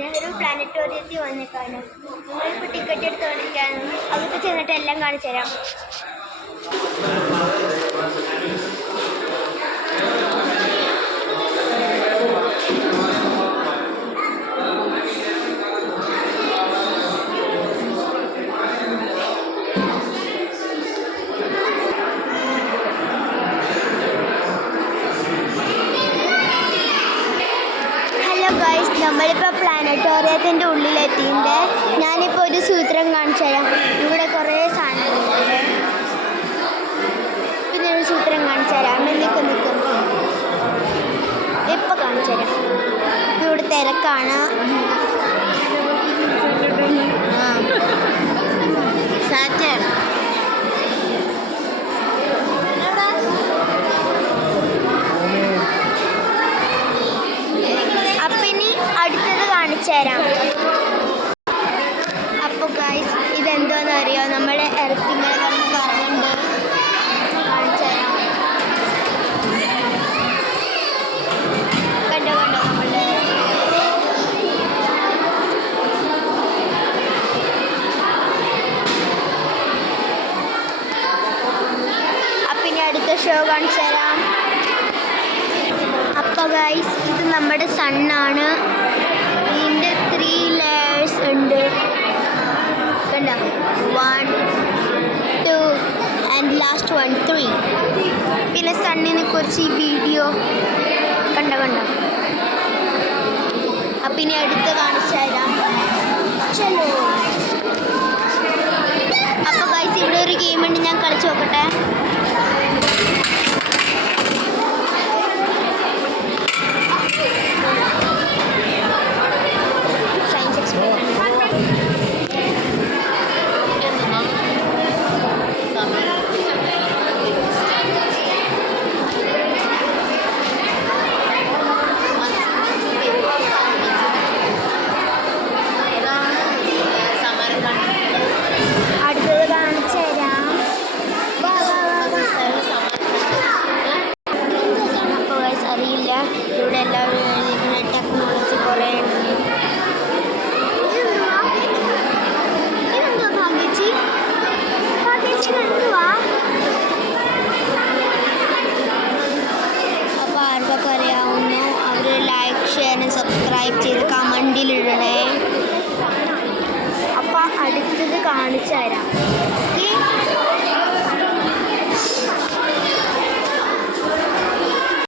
നെഹ്റു പ്ലാനറ്റോറിയത്തിൽ വന്നേക്കാണ്. നിങ്ങളിപ്പോൾ ടിക്കറ്റ് എടുത്ത് കളിക്കാനും അതൊക്കെ ചെന്നിട്ട് എല്ലാം കാണിച്ചു തരാം. ഗൈസ്, നമ്മളിപ്പോൾ പ്ലാനറ്റോറിയത്തിൻ്റെ ഉള്ളിലെത്തിയിട്ടുണ്ട്. ഞാനിപ്പോൾ ഒരു സൂത്രം കാണിച്ചു തരാം. ഇവിടെ കുറേ സാധനങ്ങളുണ്ട്. പിന്നെ ഒരു സൂത്രം കാണിച്ചു തരാം. നിൽക്കും ഇപ്പോൾ കാണിച്ചു തരാം. ഇവിടെ തിരക്കാണ്. സാറ്റൻ അടുത്തത് കാണിച്ചു തരാം. അപ്പോൾ ഗൈസ്, ഇതെന്തോന്ന് അറിയോ? നമ്മുടെ എർത്തിങ്ങനെ കറങ്ങുന്നുണ്ട്. കാണിച്ചു തരാം. കണ്ടോ നമ്മളുടെ അപ്പം ഇനി അടുത്ത ഷോ കാണിച്ചു തരാം. അപ്പോൾ ഗൈസ്, ഇത് നമ്മുടെ സണ്ണാണ്. ഇതിൻ്റെ 3 ലെയേഴ്സ് ഉണ്ട്. കണ്ടോ? 1 2 ആൻഡ് ലാസ്റ്റ് 1 3. പിന്നെ സണ്ണിനെ കുറിച്ച് ഈ വീഡിയോ കണ്ടോ. അപ്പം ഇനി അടുത്ത് കാണിച്ചു തരാം. ചലോ. അപ്പോൾ ഗൈസ്, ഇവിടെ ഒരു ഗെയിമുണ്ട്. ഞാൻ കളിച്ച് നോക്കട്ടെ. ഇവിടെ എല്ലാവരും ടെക്നോളജി കുറേ ഉണ്ട്. അപ്പോൾ ആർക്കൊക്കെ അറിയാവുന്നു അവർ ലൈക്ക്, ഷെയർ, സബ്സ്ക്രൈബ് ചെയ്ത് കമൻറ്റിലിടണേ. അപ്പോൾ അടുത്തത് കാണിച്ചു തരാം.